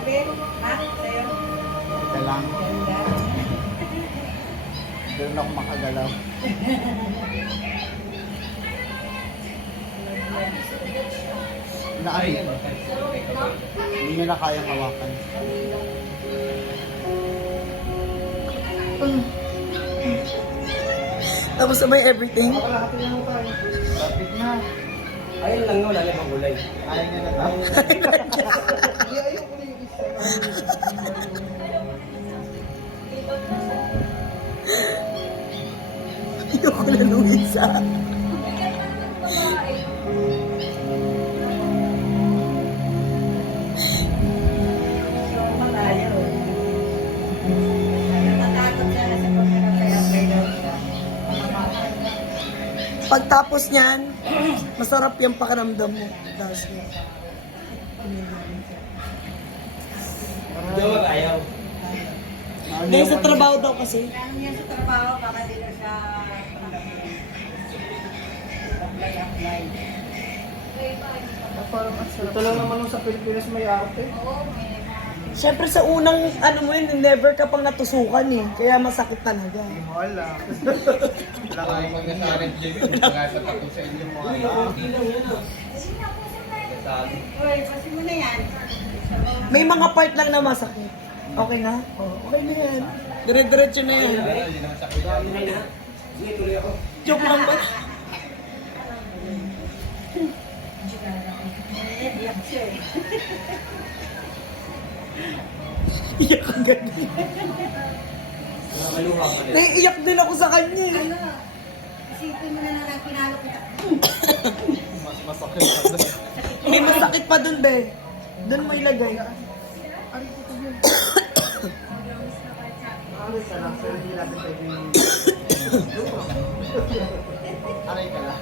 Ben? Ha? Sa'yo? Ito lang. Ganda. Doon ako makagalaw. Na ay, hindi nila kayang hawakan. Tapos sabay everything. Lapit na. Ayun lang yun, lalabang gulay. Ayaw niya na daw. Ayoko na Luisa. So, malayo. Kaya matakot siya sa pagkakang kaya may daw siya. Pagtapos niyan, masarap yung pakiramdam mo. That's it. Hindi ako mag-ayaw. Dahil sa trabaho daw kasi. Ano niya sa trabaho, baka dito siya apply. Parang ang sarap. Ito lang naman nung sa Pilipinas may arte. Oo, may Siyempre sa unang ano mo yun, never ka pang natusukan eh. Kaya masakit talaga. Hindi mo alam. Wala kayong mag-asarin dyan. Pagkatatak ko sa inyo mo alam. Uy, pasi mo na yan. May mga part lang na masakit. Okay na? Oh, okay na yan. Dire-diretso na yan. Sige, tuloy ako. Joke lang ba? Iyak siya eh. Iyak ang ganun. Nakaluha ka rin. Naiiyak din ako sa kanya eh. Ano? Isipin mo na lang pinalo kita. Mas masakit na doon. May masakit pa dun be. Dun mo ilagay. Aray ka lang, pero hindi natin pwede yung... Aray ka lang.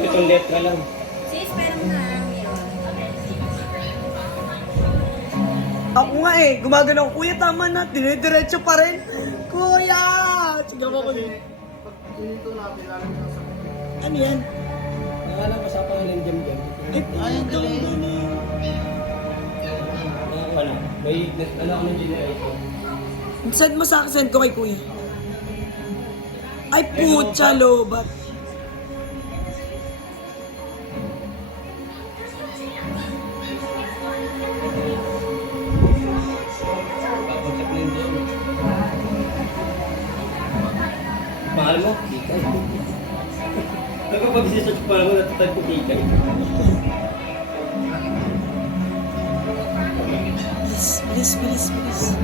Itong letra lang. Sis, pero na yun. Ako nga eh, gumagano ko. Kuya, tama na. Dire-diretso pa rin. Kuya! Tignan mo ko din. Pag pinito natin, lalo na sa... Ano yan? Nakala ko sa pangalan jam-jam. Ay, doon doon eh. Ano? May, ano ako ng generator. Send mo sa akin, send ko kay kuya. Ay, putya, lobat. Papunta ko yun doon. Mahal mo? Kikay. Nagpapag-search pa lang mo, natatag ko kikay. Please, please, please, please.